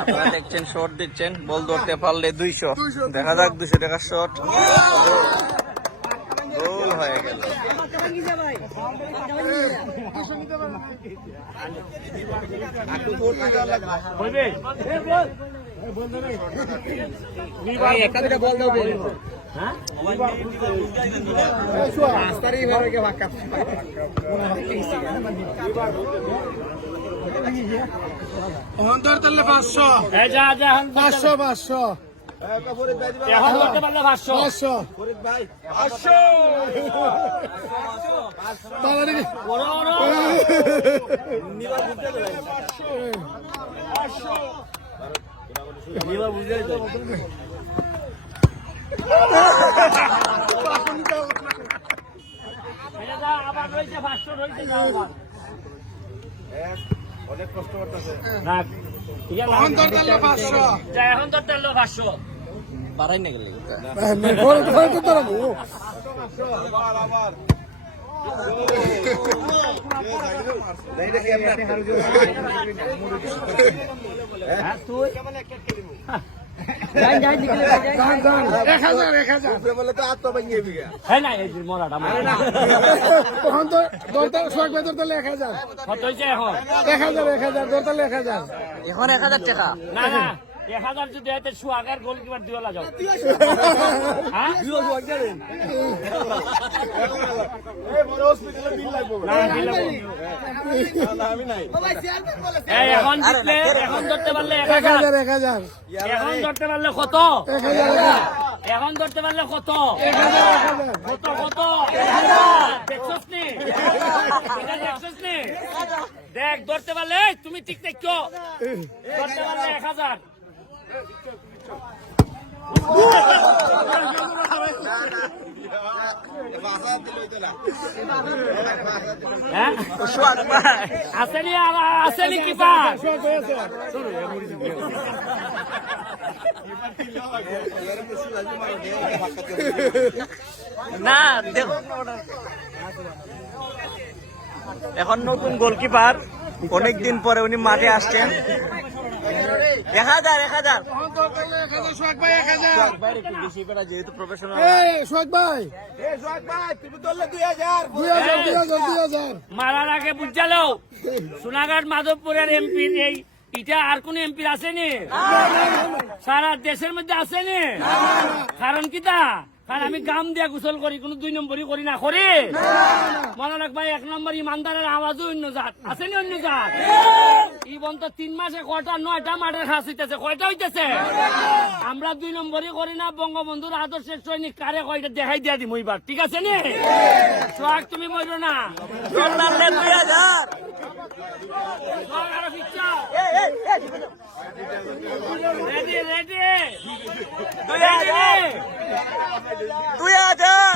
আপনারা দেখছেন শর্ট দিচ্ছেন, বল ধরতে পারলে 200, দেখা যাক 200 টাকার শর্ট গোল হয়ে গেল। অন্তরতলে 500 500 500 এখন করতে পারলে 500 500 ফরিদ ভাই 500 তাহলে ওরা ওরা নিবা বুঝতে দেবে 500 নিবা বুঝতে দেবে এটা আবার রইছে 500 রইছে না আবার অনেক কষ্ট করতেছে না এখন ধরতে 500 যা এখন ধরতে 500 বাড়াই না গেলে এখন 1000 টাকা না না 1000 যদি এতে সুয়াগার গোলকিপার দিওলা যাও হ্যাঁ দিও সুয়াগার এই বড় হসপিটালে বিল লাগবে না বিল লাগবে না আমি নাই এই এখন জিতলে এখন ধরতে পারলে 1000 এখন ধরতে পারলে কত 1000 এখন ধরতে পারলে কত 1000 কত কত 1000 দেখছস নি এটা দেখছস নি দেখ ধরতে পারলে তুমি ঠিক দেখছো ধরতে পারলে 1000 আসেনি কিপার না দেখো এখন নতুন গোলকিপার, অনেকদিন পরে উনি মাঠে আসছেন। 1000 যেহেতু প্রফেশনাল মারার আগে বুঝালো সোনাঘাট মাধবপুরের এমপি এই এটা আর কোন এমপি আসেনি সারা দেশের মধ্যে আসেনি কারণ কিতা কারণ আমি গাম দিয়া গোসল করি কোন 2 নম্বরই করি না করি মনে রাখবা 1 নম্বর ইমানদারের আওয়াজও অন্য জাত আসেনি অন্য জাত এই বন্ধ 3 মাসে কয়টা 9টা মাঠের ঘাস হইতেছে কয়টা হইতেছে আমরা 2 নম্বরই করি না বঙ্গবন্ধুর আদর্শের সৈনিক কারে কয়টা দেখাই দিয়া দিমু এবার ঠিক আছে নি সোহাগ তুমি মরো না 2000 সোহাগ আরো পিচ্ছা রেডি 2000